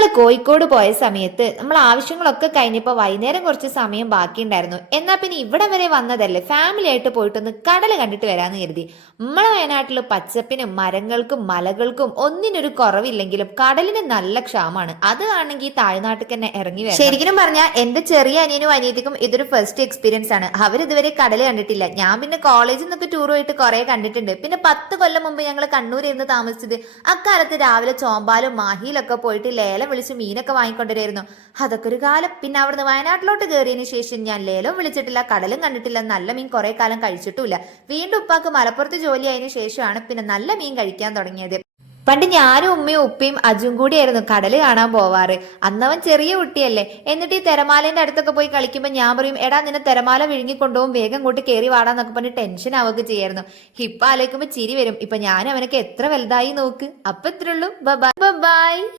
നമ്മൾ കോഴിക്കോട് പോയ സമയത്ത് നമ്മൾ ആവശ്യങ്ങളൊക്കെ കഴിഞ്ഞപ്പോൾ വൈകുന്നേരം കുറച്ച് സമയം ബാക്കിയുണ്ടായിരുന്നു. എന്നാൽ പിന്നെ ഇവിടെ വരെ വന്നതല്ലേ, ഫാമിലി ആയിട്ട് പോയിട്ടൊന്ന് കടൽ കണ്ടിട്ട് വരാന്ന് കരുതി. നമ്മളെ വയനാട്ടിൽ പച്ചപ്പിനും മരങ്ങൾക്കും മലകൾക്കും ഒന്നിനൊരു കുറവില്ലെങ്കിലും കടലിന് നല്ല ക്ഷാമാണ്. അത് ആണെങ്കിൽ താഴ്നാട്ടിൽ തന്നെ ഇറങ്ങി വരും. ശരിക്കും പറഞ്ഞാൽ എന്റെ ചെറിയ അനിയനും അനിയത്തിക്കും ഇതൊരു ഫസ്റ്റ് എക്സ്പീരിയൻസ് ആണ്. അവരിതുവരെ കടൽ കണ്ടിട്ടില്ല. ഞാൻ പിന്നെ കോളേജിൽ നിന്നൊക്കെ ടൂർ പോയിട്ട് കുറെ കണ്ടിട്ടുണ്ട്. പിന്നെ 10 കൊല്ലം മുമ്പ് ഞങ്ങൾ കണ്ണൂരിൽ താമസിച്ചത്. അക്കാലത്ത് രാവിലെ ചോമ്പാലും മാഹിയിലൊക്കെ പോയിട്ട് ലേലം വിളിച്ച് മീനൊക്കെ വാങ്ങിക്കൊണ്ടുവരായിരുന്നു. അതൊക്കെ ഒരു കാലം. പിന്നെ അവിടുന്ന് വയനാട്ടിലോട്ട് കയറിയതിനു ശേഷം ഞാൻ ലേലം വിളിച്ചിട്ടില്ല, കടലും കണ്ടിട്ടില്ല, നല്ല മീൻ കുറെ കാലം കഴിച്ചിട്ടുമില്ല. വീണ്ടും ഉപ്പാക്ക് മലപ്പുറത്ത് ജോലി ആയതിനു ശേഷമാണ് പിന്നെ നല്ല മീൻ കഴിക്കാൻ തുടങ്ങിയത്. പണ്ട് ഞാനും ഉമ്മയും ഉപ്പയും അജും കൂടിയായിരുന്നു കടല് കാണാൻ പോവാറ്. അന്നവൻ ചെറിയ കുട്ടിയല്ലേ. എന്നിട്ട് ഈ തിരമാലേന്റെ അടുത്തൊക്കെ പോയി കളിക്കുമ്പോൾ ഞാൻ പറയും, എടാ നിന്നെ തിരമാല വിഴുങ്ങിക്കൊണ്ടുപോകും, വേഗം ഇങ്ങോട്ട് കയറി വാടാന്നൊക്കെ പറഞ്ഞ് ടെൻഷൻ ആവുകയൊക്കെ ചെയ്യായിരുന്നു. ഇപ്പൊ ആലോചിക്കുമ്പോ ചിരി വരും. ഇപ്പൊ ഞാൻ അവനൊക്കെ എത്ര വലുതായി നോക്ക്. അപ്പൊ ഇത്രയുള്ളൂ. ബൈ.